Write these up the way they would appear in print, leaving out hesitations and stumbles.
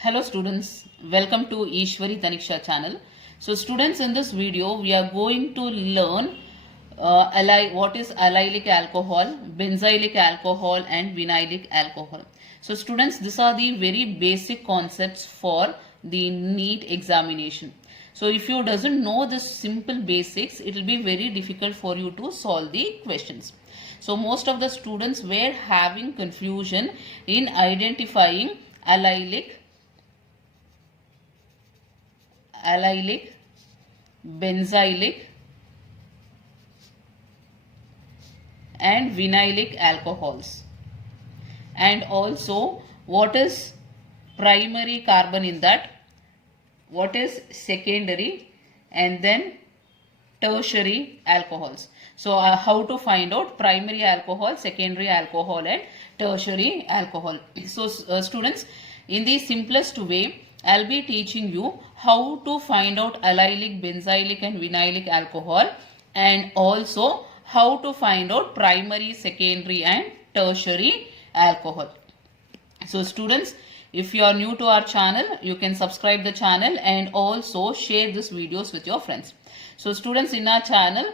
Hello students, welcome to Eshwari Thaniksha channel. So students, in this video we are going to learn what is allylic alcohol, benzylic alcohol and vinylic alcohol. So students, these are the very basic concepts for the NEET examination. So if you doesn't know this simple basics, it will be very difficult for you to solve the questions. So most of the students were having confusion in identifying allylic, benzylic and vinylic alcohols, and also what is primary carbon in that, what is secondary, and then tertiary alcohols. So how to find out primary alcohol, secondary alcohol and tertiary alcohol. So students, in the simplest way I'll be teaching you how to find out allylic, benzylic and vinylic alcohol, and also how to find out primary, secondary and tertiary alcohol. So students, if you are new to our channel, you can subscribe the channel and also share these videos with your friends. So students, in our channel,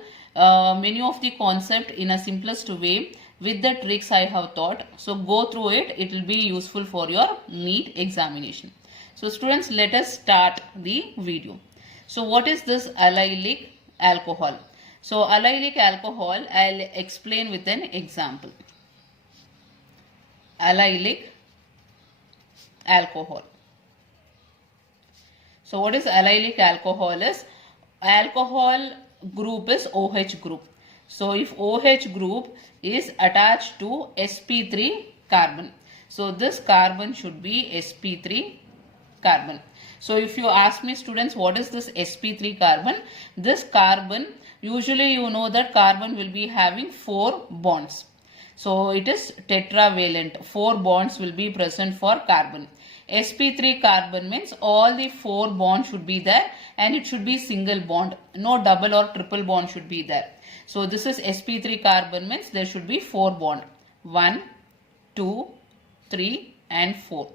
many of the concept in a simplest way with the tricks I have taught. So go through it. It will be useful for your NEET examination. So students, let us start the video. So what is this allylic alcohol? So allylic alcohol, I'll explain with an example. Allylic alcohol. So what is allylic alcohol is? Alcohol group is OH group. So if OH group is attached to sp3 carbon, so this carbon should be sp3 carbon. So if you ask me students, what is this sp3 carbon? This carbon, usually you know that carbon will be having 4 bonds. So it is tetravalent. 4 bonds will be present for carbon. sp3 carbon means all the 4 bonds should be there and it should be single bond. No double or triple bond should be there. So this is sp3 carbon means there should be 4 bond. 1, 2, 3 and 4.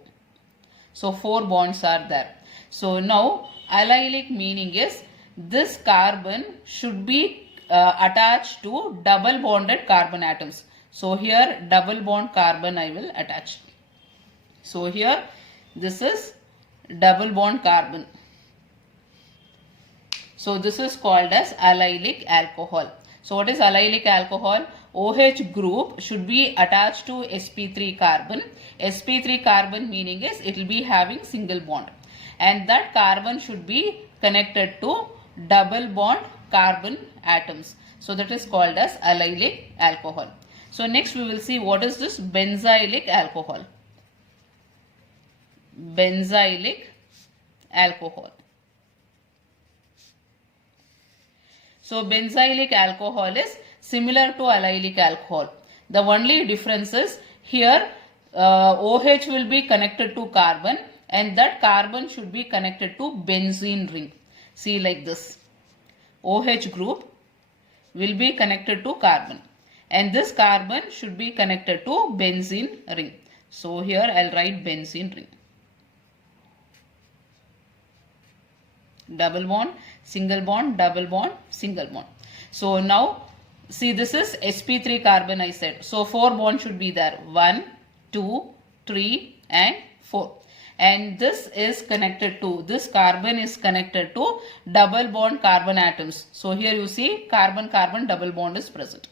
So 4 bonds are there. So now allylic meaning is this carbon should be attached to double bonded carbon atoms. So here double bond carbon I will attach. So here this is double bond carbon. So this is called as allylic alcohol. So what is allylic alcohol? OH group should be attached to sp3 carbon. sp3 carbon meaning is it will be having single bond, and that carbon should be connected to double bond carbon atoms. So that is called as allylic alcohol. So next we will see what is this benzylic alcohol. Benzylic alcohol. So benzylic alcohol is similar to allylic alcohol. The only difference is here OH will be connected to carbon and that carbon should be connected to benzene ring. See, like this. OH group will be connected to carbon and this carbon should be connected to benzene ring. So here I'll write benzene ring. Double bond, single bond, double bond, single bond. So now see, this is sp3 carbon I said. So 4 bonds should be there. 1, 2, 3 and 4. And this is connected to, this carbon is connected to double bond carbon atoms. So here you see carbon-carbon double bond is present.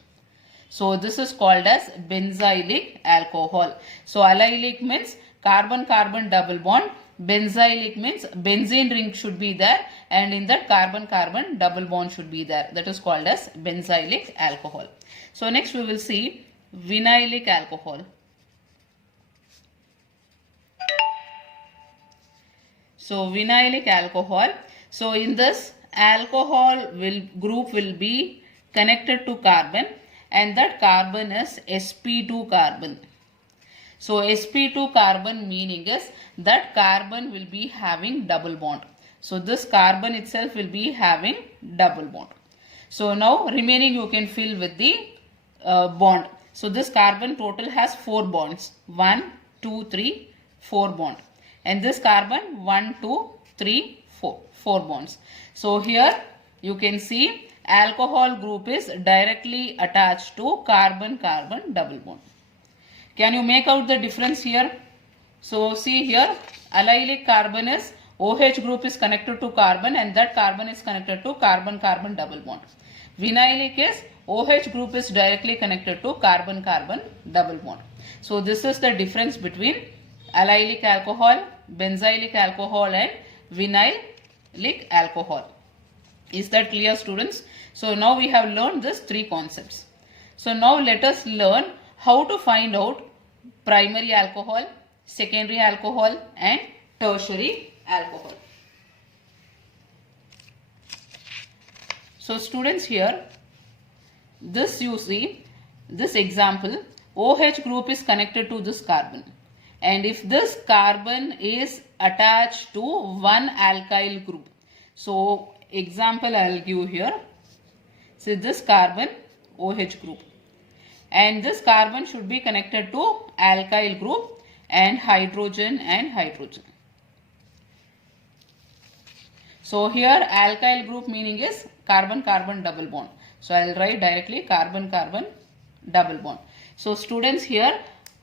So this is called as benzylic alcohol. So allylic means carbon-carbon double bond. Benzylic means benzene ring should be there and in that carbon-carbon double bond should be there. That is called as benzylic alcohol. So next we will see vinylic alcohol. So vinylic alcohol. So in this alcohol group will be connected to carbon and that carbon is sp2 carbon. So sp2 carbon meaning is that carbon will be having double bond. So this carbon itself will be having double bond. So now remaining you can fill with the bond. So this carbon total has 4 bonds. 1, 2, 3, 4 bond. and this carbon 1, 2, 3, 4. 4 bonds. So here you can see alcohol group is directly attached to carbon-carbon double bond. Can you make out the difference here? So see here, allylic carbon is OH group is connected to carbon and that carbon is connected to carbon-carbon double bond. Vinylic is OH group is directly connected to carbon-carbon double bond. So this is the difference between allylic alcohol, benzylic alcohol and vinylic alcohol. Is that clear, students? So now we have learned these 3 concepts. So now let us learn how to find out primary alcohol, secondary alcohol and tertiary alcohol. So students, here this you see, this example, OH group is connected to this carbon, and if this carbon is attached to one alkyl group, so example I will give here. So this carbon OH group, and this carbon should be connected to alkyl group and hydrogen and hydrogen. So here alkyl group meaning is carbon-carbon double bond. So I will write directly carbon-carbon double bond. So students, here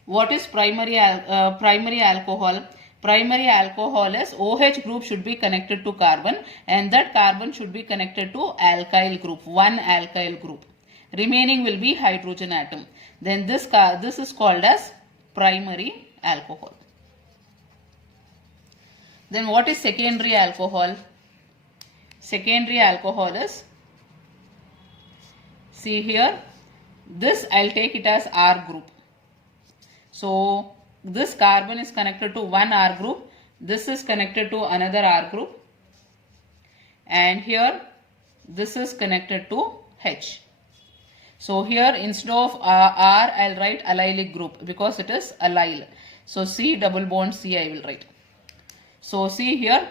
what is primary alcohol? Primary alcohol is OH group should be connected to carbon and that carbon should be connected to alkyl group, one alkyl group. Remaining will be hydrogen atom. Then this is called as primary alcohol. Then what is secondary alcohol? Secondary alcohol is, see here, this I'll take it as R group. So this carbon is connected to one R group, this is connected to another R group, and here this is connected to H. So here instead of R I'll write allylic group because it is allyl. So C double bond C I will write. So see here,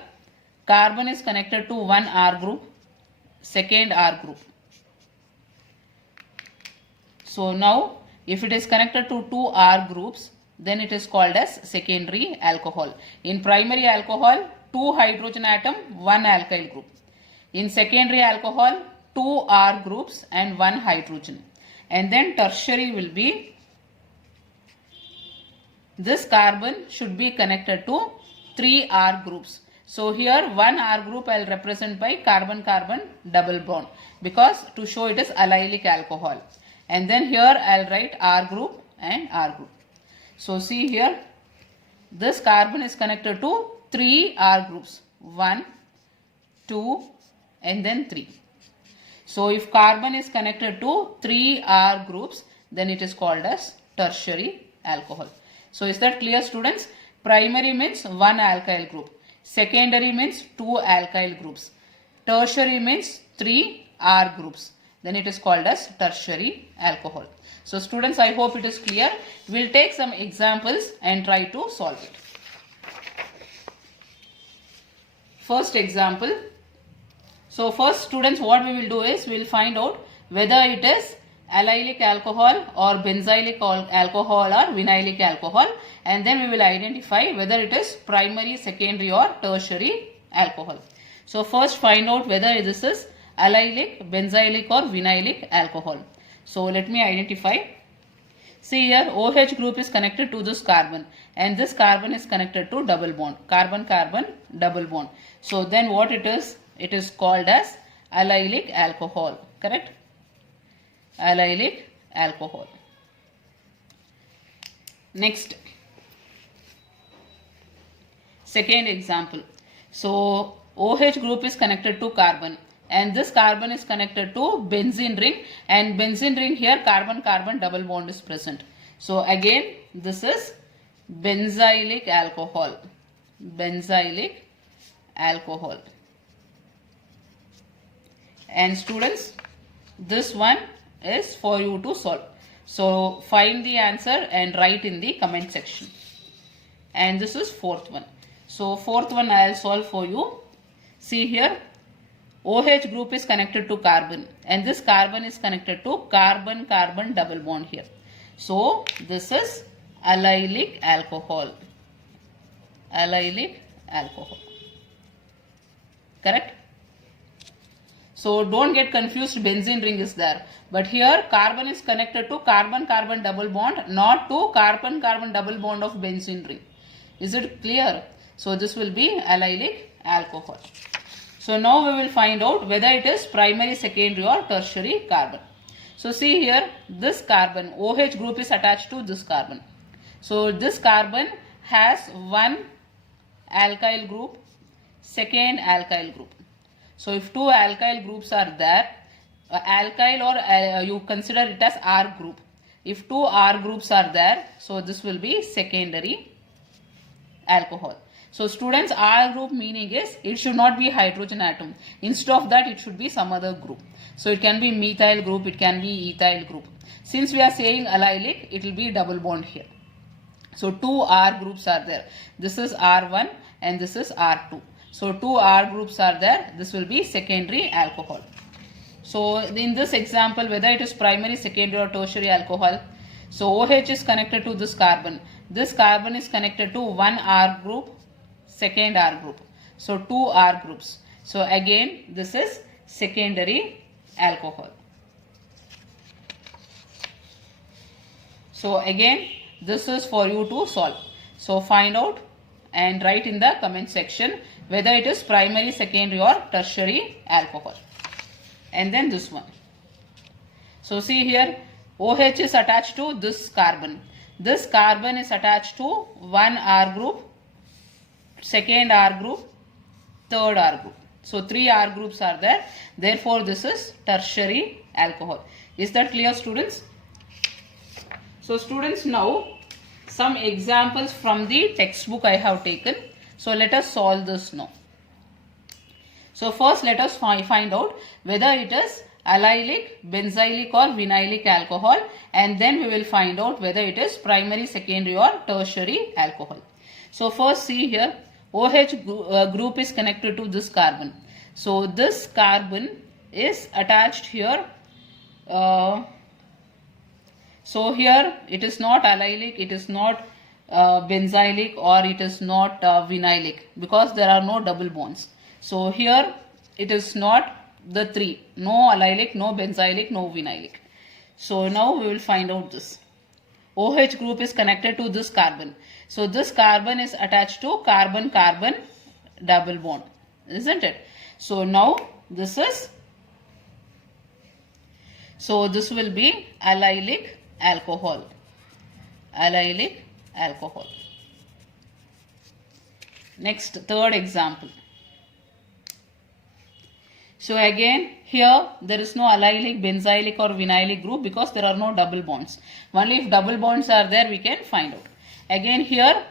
carbon is connected to one R group, second R group. So now if it is connected to two R groups, then it is called as secondary alcohol. In primary alcohol, 2 hydrogen atom, 1 alkyl group. In secondary alcohol, 2 R groups and 1 hydrogen. And then tertiary will be, this carbon should be connected to 3 R groups. So here 1 R group I will represent by carbon-carbon double bond because to show it is allylic alcohol. And then here I will write R group and R group. So see here, this carbon is connected to 3 R groups, 1, 2 and then 3. So if carbon is connected to 3 R groups, then it is called as tertiary alcohol. So is that clear, students? Primary means 1 alkyl group, secondary means 2 alkyl groups, tertiary means 3 R groups. Then it is called as tertiary alcohol. So students, I hope it is clear. We will take some examples and try to solve it. First example. So first, students, what we will do is we will find out whether it is allylic alcohol or benzylic alcohol or vinylic alcohol, and then we will identify whether it is primary, secondary or tertiary alcohol. So first find out whether this is allylic, benzylic or vinylic alcohol. So let me identify. See here, OH group is connected to this carbon and this carbon is connected to double bond, carbon-carbon double bond. So then what it is called as allylic alcohol, correct? Allylic alcohol. Next, second example. So OH group is connected to carbon and this carbon is connected to benzene ring, and benzene ring here carbon-carbon double bond is present. So again this is benzylic alcohol, benzylic alcohol. And students, this one is for you to solve. So find the answer and write in the comment section. And this is fourth one. So fourth one I will solve for you. See here, OH group is connected to carbon and this carbon is connected to carbon-carbon double bond here. So this is allylic alcohol. allylic alcohol. Correct? So don't get confused, benzene ring is there. But here carbon is connected to carbon-carbon double bond, not to carbon-carbon double bond of benzene ring. Is it clear? So this will be allylic alcohol. So now we will find out whether it is primary, secondary or tertiary carbon. So see here, this carbon, OH group is attached to this carbon. So this carbon has one alkyl group, second alkyl group. So if two alkyl groups are there, alkyl or you consider it as R group. If two R groups are there, so this will be secondary alcohol. So students, R group meaning is it should not be hydrogen atom. Instead of that, it should be some other group. So it can be methyl group, it can be ethyl group. Since we are saying allylic, it will be double bond here. So two R groups are there. This is R1 and this is R2. So two R groups are there. This will be secondary alcohol. So in this example, whether it is primary, secondary or tertiary alcohol, so OH is connected to this carbon. This carbon is connected to one R group, second R group. So two R groups. So again, this is secondary alcohol. So again, this is for you to solve. So find out and write in the comment section whether it is primary, secondary or tertiary alcohol. And then this one. So see here, OH is attached to this carbon. This carbon is attached to one R group, second R group, third R group. So three R groups are there. Therefore, this is tertiary alcohol. Is that clear, students? So students, now some examples from the textbook I have taken. So let us solve this now. So first let us find out whether it is allylic, benzylic or vinylic alcohol, and then we will find out whether it is primary, secondary or tertiary alcohol. So first see here, OH group is connected to this carbon. So this carbon is attached here. So here it is not allylic, it is not benzylic or it is not vinylic because there are no double bonds. So here it is not the three, no allylic, no benzylic, no vinylic. So now we will find out this. OH group is connected to this carbon. So this carbon is attached to carbon-carbon double bond, isn't it? So now this is, so this will be allylic alcohol. Allylic alcohol. Next, third example. So again, here there is no allylic, benzylic or vinylic group because there are no double bonds. Only if double bonds are there, we can find out. Again here,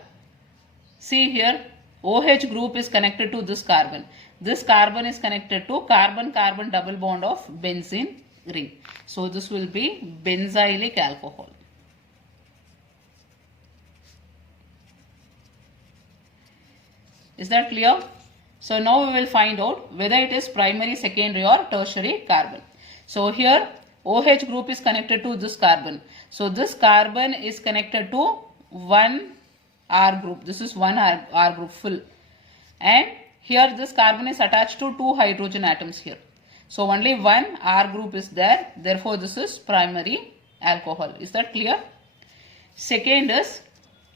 see here, OH group is connected to this carbon. This carbon is connected to carbon-carbon double bond of benzene ring. So this will be benzylic alcohol. Is that clear? So now we will find out whether it is primary, secondary or tertiary carbon. So here OH group is connected to this carbon. So this carbon is connected to one R group. This is one R group full. And here this carbon is attached to two hydrogen atoms here. So only one R group is there. Therefore this is primary alcohol. Is that clear? Second is,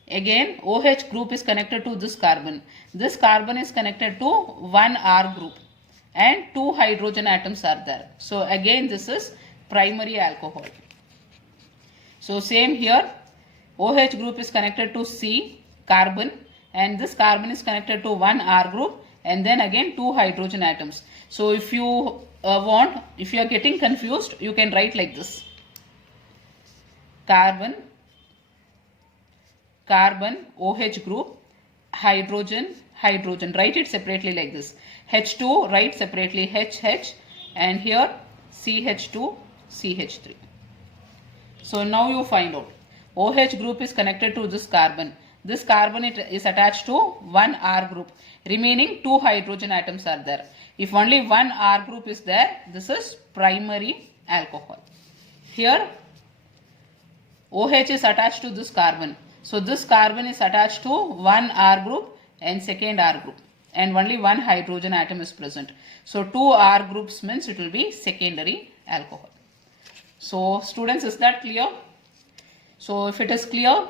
again OH group is connected to this carbon. This carbon is connected to one R group and two hydrogen atoms are there. So again this is primary alcohol. So same here, OH group is connected to C carbon and this carbon is connected to one R group and then again two hydrogen atoms. So if you if you are getting confused, you can write like this: carbon, OH group, hydrogen, write it separately like this. H2, write separately HH, and here CH2, CH3. So now you find out. OH group is connected to this carbon. This carbon is attached to one R group. Remaining two hydrogen atoms are there. If only one R group is there, this is primary alcohol. Here OH is attached to this carbon. So this carbon is attached to one R group and second R group, and only one hydrogen atom is present. So 2 R groups means it will be secondary alcohol. So students, is that clear? So if it is clear,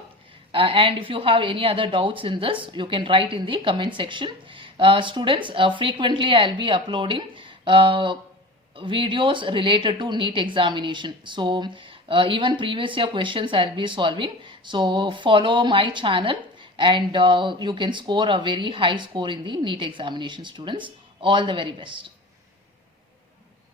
and if you have any other doubts in this, you can write in the comment section. Students, frequently I will be uploading videos related to NEET examination. So even previous year questions I will be solving. So follow my channel, and you can score a very high score in the NEET examination, students. All the very best.